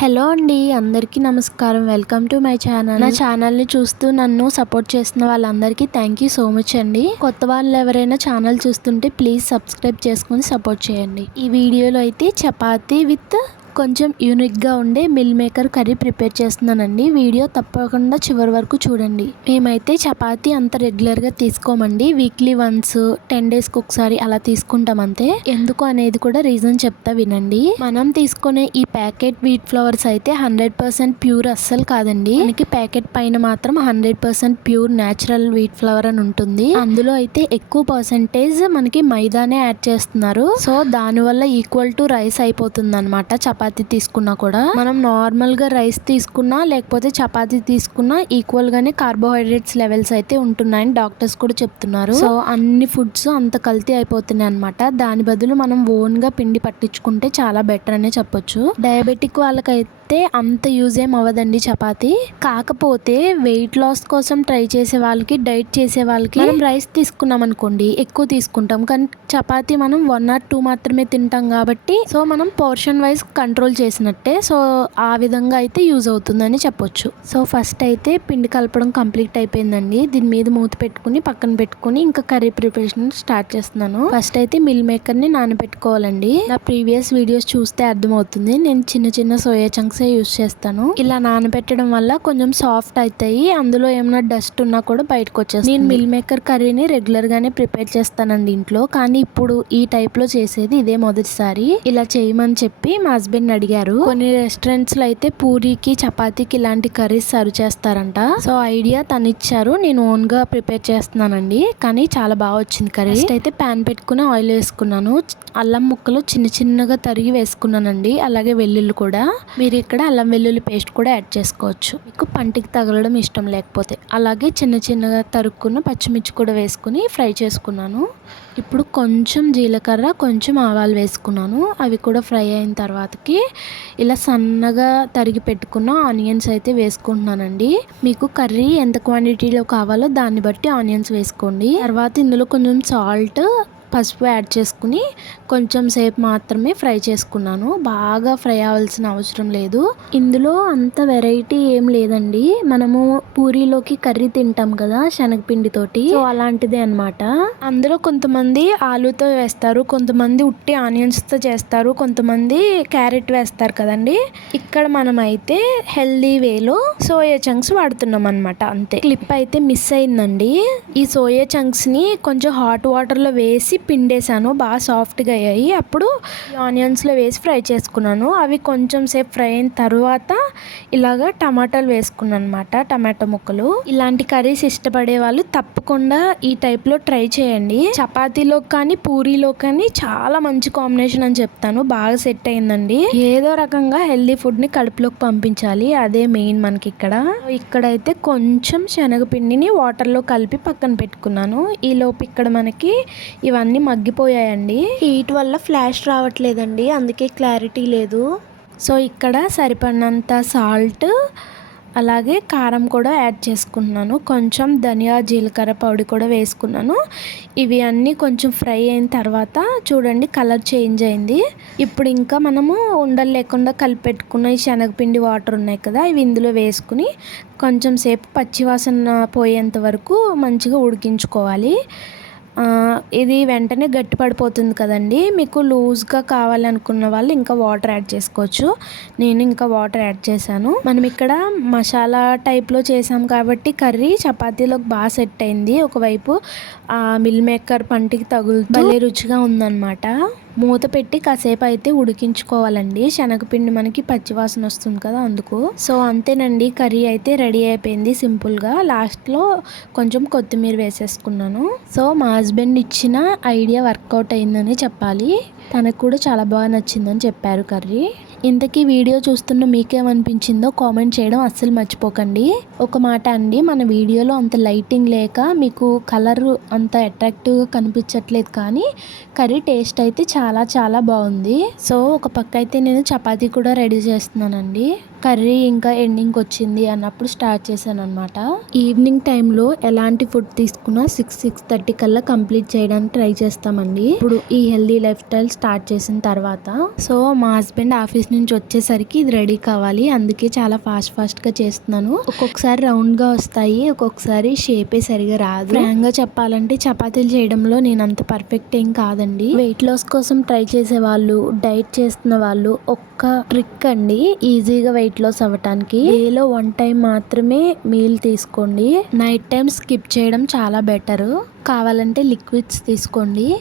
Hello అండి అందరికీ నమస్కారం. వెల్కమ్ టు మై ఛానల్ నా ఛానల్ని చూస్తూ నన్ను సపోర్ట్ చేస్తున్న వాళ్ళందరికీ థ్యాంక్ యూ సో మచ్ అండి. కొత్త వాళ్ళు ఎవరైనా ఛానల్ చూస్తుంటే ప్లీజ్ సబ్స్క్రైబ్ చేసుకొని సపోర్ట్ చేయండి. ఈ వీడియోలో అయితే చపాతీ విత్ కొంచెం యూనిక్గా ఉండే మిల్ మేకర్ కర్రీ ప్రిపేర్ చేస్తున్నానండి. వీడియో తప్పకుండా చివరి వరకు చూడండి. మేమైతే చపాతీ అంత రెగ్యులర్గా తీసుకోమండి. వీక్లీ వన్స్ టెన్ డేస్కి ఒకసారి అలా తీసుకుంటాం అంతే. ఎందుకు అనేది కూడా రీజన్ చెప్తా వినండి. మనం తీసుకునే ఈ ప్యాకెట్ వీట్ ఫ్లవర్స్ అయితే హండ్రెడ్ పర్సెంట్ ప్యూర్ అస్సలు కాదండి. మనకి ప్యాకెట్ పైన మాత్రం hundred percent pure natural wheat flour అని ఉంటుంది. అందులో అయితే ఎక్కువ పర్సెంటేజ్ మనకి మైదానే యాడ్ చేస్తున్నారు. సో దానివల్ల ఈక్వల్ టు రైస్ అయిపోతుంది అనమాట చపాతీ తీసుకున్నా కూడా. మనం నార్మల్గా రైస్ తీసుకున్నా లేకపోతే చపాతీ తీసుకున్నా ఈక్వల్ గానే కార్బోహైడ్రేట్స్ లెవెల్స్ అయితే ఉంటున్నాయని డాక్టర్స్ కూడా చెప్తున్నారు. సో అన్ని ఫుడ్స్ అంత కల్తీ అయిపోతున్నాయి అనమాట దాని బదులు మనం ఓన్గా పిండి పట్టించుకుంటే చాలా బెటర్ అనే చెప్పొచ్చు. డయాబెటిక్ వాళ్ళకైతే అంత యూజ్ ఏం అవ్వదండి చపాతీ. కాకపోతే వెయిట్ లాస్ కోసం ట్రై చేసే వాళ్ళకి డైట్ చేసే వాళ్ళకి మనం రైస్ తీసుకున్నాం అనుకోండి ఎక్కువ తీసుకుంటాం. కానీ చపాతీ మనం వన్ ఆర్ టూ మాత్రమే తింటాం కాబట్టి సో మనం పోర్షన్ వైజ్ కంట్రోల్ చేసినట్టే సో ఆ విధంగా అయితే యూజ్ అవుతుందని చెప్పొచ్చు. సో ఫస్ట్ అయితే పిండి కలపడం కంప్లీట్ అయిపోయిందండి. దీని మీద మూత పెట్టుకుని పక్కన పెట్టుకుని ఇంకా కర్రీ ప్రిపరేషన్ స్టార్ట్ చేస్తున్నాను. ఫస్ట్ అయితే మిల్ మేకర్ని నానబెట్టుకోవాలండి. నా ప్రీవియస్ వీడియోస్ చూస్తే అర్థమవుతుంది. నేను చిన్న చిన్న సోయా చంక్స్ యూస్ చేస్తాను. ఇలా నానబెట్టడం వల్ల కొంచెం సాఫ్ట్ అవుతాయి అందులో ఏమైనా డస్ట్ ఉన్నా కూడా బయటకు వచ్చేస్తుంది. నేను మిల్ మేకర్ కర్రీని రెగ్యులర్ గానే ప్రిపేర్ చేస్తానండి ఇంట్లో. కానీ ఇప్పుడు ఈ టైప్లో చేసేది ఇదే మొదటిసారి. ఇలా చేయమని చెప్పి మా హస్బెండ్ అడిగారు. కొన్ని రెస్టారెంట్స్లో అయితే పూరికి చపాతీకి ఇలాంటి కర్రీస్ సర్వ్ చేస్తారంట. సో ఐడియా తను ఇచ్చారు నేను ఓన్గా ప్రిపేర్ చేస్తున్నానండి. కానీ చాలా బాగా వచ్చింది కర్రీ. అయితే ప్యాన్ పెట్టుకుని ఆయిల్ వేసుకున్నాను. అల్లం ముక్కలు చిన్న చిన్నగా తరిగి వేసుకున్నానండి. అలాగే వెల్లుల్లి కూడా. మీరు ఇక్కడ అల్లం వెల్లుల్లి పేస్ట్ కూడా యాడ్ చేసుకోవచ్చు. మీకు పంటికి తగలడం ఇష్టం లేకపోతే. అలాగే చిన్న చిన్నగా తరుక్కున్న పచ్చిమిర్చి కూడా వేసుకుని ఫ్రై చేసుకున్నాను. ఇప్పుడు కొంచెం జీలకర్ర కొంచెం ఆవాలు వేసుకున్నాను. అవి కూడా ఫ్రై అయిన తర్వాతకి ఇలా సన్నగా తరిగి పెట్టుకున్న ఆనియన్స్ అయితే వేసుకుంటున్నానండి. మీకు కర్రీ ఎంత క్వాంటిటీలో కావాలో దాన్ని బట్టి ఆనియన్స్ వేసుకోండి. తర్వాత ఇందులో కొంచెం సాల్ట్ పసుపు యాడ్ చేసుకుని కొంచెం సేపు మాత్రమే ఫ్రై చేసుకున్నాను. బాగా ఫ్రై అవ్వాల్సిన అవసరం లేదు. ఇందులో అంత వెరైటీ ఏం లేదండి. మనము పూరీలోకి కర్రీ తింటాం కదా శనగపిండితోటి. సో అలాంటిదే అనమాట అందులో కొంతమంది ఆలుతో వేస్తారు కొంతమంది ఉట్టి ఆనియన్స్తో చేస్తారు కొంతమంది క్యారెట్ వేస్తారు కదండి. ఇక్కడ మనం అయితే హెల్దీ వేలో సోయా చంక్స్ వాడుతున్నాం అనమాట అంతే. క్లిప్ అయితే మిస్ అయిందండి. ఈ సోయా చంక్స్ని కొంచెం హాట్ వాటర్లో వేసి పిండేసాను బాగా సాఫ్ట్గా అయ్యాయి. అప్పుడు ఆనియన్స్లో వేసి ఫ్రై చేసుకున్నాను. అవి కొంచెం సేపు ఫ్రై అయిన తర్వాత ఇలాగా టమాటాలు వేసుకున్నాను అనమాట టమాటో ముక్కలు. ఇలాంటి కర్రీస్ ఇష్టపడే వాళ్ళు తప్పకుండా ఈ టైప్లో ట్రై చేయండి. చపాతీలో కానీ పూరీలో కానీ చాలా మంచి కాంబినేషన్ అని చెప్తాను. బాగా సెట్ అయిందండి. ఏదో రకంగా హెల్దీ ఫుడ్ని కడుపులోకి పంపించాలి. అదే మెయిన్ మనకి ఇక్కడ. ఇక్కడైతే కొంచెం శనగపిండిని వాటర్లో కలిపి పక్కన పెట్టుకున్నాను. ఈ లోపు ఇక్కడ మనకి ఇవన్నీ మగ్గిపోయాయండి. హీట్ వల్ల ఫ్లాష్ రావట్లేదండి అందుకే క్లారిటీ లేదు. సో ఇక్కడ సరిపడినంత సాల్ట్ అలాగే కారం కూడా యాడ్ చేసుకుంటున్నాను కొంచెం ధనియా జీలకర్ర పౌడి కూడా వేసుకున్నాను. ఇవి అన్నీ కొంచెం ఫ్రై అయిన తర్వాత చూడండి కలర్ చేంజ్ అయింది. ఇప్పుడు ఇంకా మనము ఉండలు లేకుండా కలిపెట్టుకున్న ఈ శనగపిండి వాటర్ ఉన్నాయి కదా ఇవి ఇందులో వేసుకుని కొంచెం సేపు పచ్చివాసన పోయేంత వరకు మంచిగా ఉడికించుకోవాలి. ఇది వెంటనే గట్టి పడిపోతుంది కదండి. మీకు లూజ్గా కావాలనుకున్న వాళ్ళు ఇంకా వాటర్ యాడ్ చేసుకోవచ్చు. నేను ఇంకా వాటర్ యాడ్ చేశాను. మనం ఇక్కడ మసాలా టైప్లో చేసాం కాబట్టి కర్రీ చపాతీలోకి బాగా సెట్ అయింది. ఒకవైపు మిల్ మేకర్ పంటికి తగులుతూ భలే రుచిగా ఉందన్నమాట. మూత పెట్టి కాసేపు అయితే ఉడికించుకోవాలండి. శనగపిండి మనకి పచ్చివాసన వస్తుంది కదా అందుకు. సో అంతేనండి. కర్రీ అయితే రెడీ అయిపోయింది సింపుల్గా. లాస్ట్లో కొంచెం కొత్తిమీర వేసేసుకున్నాను. సో మా హస్బెండ్ ఇచ్చిన ఐడియా వర్కౌట్ అయిందని చెప్పాలి. తనకు కూడా చాలా బాగా నచ్చిందని చెప్పారు కర్రీ. ఇంతకీ వీడియో చూస్తున్న మీకేమనిపించిందో కామెంట్ చేయడం అస్సలు మర్చిపోకండి. ఒక మాట అండి మన వీడియోలో అంత లైటింగ్ లేక మీకు కలర్ అంత అట్రాక్టివ్గా కనిపించట్లేదు కానీ కర్రీ టేస్ట్ అయితే చాలా చాలా బాగుంది. సో ఒక పక్క అయితే నేను చపాతీ కూడా రెడీ చేస్తున్నానండి. కర్రీ ఇంకా ఎండింగ్ వచ్చింది అన్నప్పుడు స్టార్ట్ చేశాను అనమాట ఈవినింగ్ టైంలో ఎలాంటి ఫుడ్ తీసుకున్నా సిక్స్ సిక్స్ థర్టీ కల్లా కంప్లీట్ చేయడానికి ట్రై చేస్తామండి. ఇప్పుడు ఈ హెల్దీ లైఫ్ స్టైల్ స్టార్ట్ చేసిన తర్వాత. సో మా హస్బెండ్ ఆఫీస్ నుంచి వచ్చేసరికి ఇది రెడీ కావాలి. అందుకే చాలా ఫాస్ట్ ఫాస్ట్గా చేస్తున్నాను. ఒక్కొక్కసారి రౌండ్గా వస్తాయి ఒక్కొక్కసారి షేపే సరిగా రాదు. ఫ్రాంక్గా చెప్పాలంటే చపాతీలు చేయడంలో నేను అంత పర్ఫెక్ట్ ఏం కాదండి. వెయిట్ లాస్ కోసం ట్రై చేసే వాళ్ళు డైట్ చేస్తున్న వాళ్ళు ఒక్క ట్రిక్ అండి. ఈజీగా వెయిట్ లాస్ అవ్వటానికి డేలో వన్ టైం మాత్రమే మీల్ తీసుకోండి. నైట్ టైం స్కిప్ చేయడం చాలా బెటర్ కావాలంటే లిక్విడ్స్ తీసుకోండి.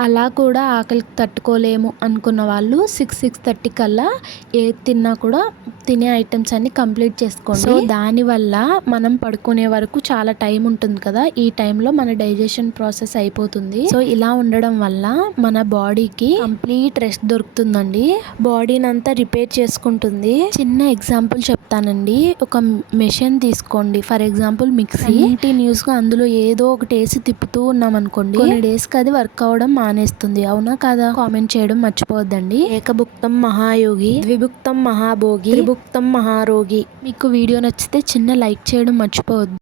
అలా కూడా ఆకలికి తట్టుకోలేము అనుకున్న వాళ్ళు సిక్స్ సిక్స్ థర్టీ కల్లా ఏ తిన్నా కూడా తినే ఐటమ్స్ అన్ని కంప్లీట్ చేసుకోండి. సో దానివల్ల మనం పడుకునే వరకు చాలా టైం ఉంటుంది కదా ఈ టైంలో మన డైజెషన్ ప్రాసెస్ అయిపోతుంది. సో ఇలా ఉండడం వల్ల మన బాడీకి కంప్లీట్ రెస్ట్ దొరుకుతుందండి. బాడీని అంతా రిపేర్ చేసుకుంటుంది. చిన్న ఎగ్జాంపుల్ చెప్తానండి. ఒక మెషిన్ తీసుకోండి. For example mixie. కంటిన్యూస్గా అందులో ఏదో ఒకటి వేసి తిప్పుతూ ఉన్నాం అనుకోండి కొన్ని డేస్కి అది వర్క్ అవడం మానేస్తుంది. అవునా కదా? కామెంట్ చేయడం మర్చిపోవద్దండి. ఏకభుక్తం మహాయోగి ద్విభుక్తం మహాభోగి త్రిభుక్తం మహారోగి. మీకు వీడియో నచ్చితే చిన్న లైక్ చేయడం మర్చిపోవద్దు.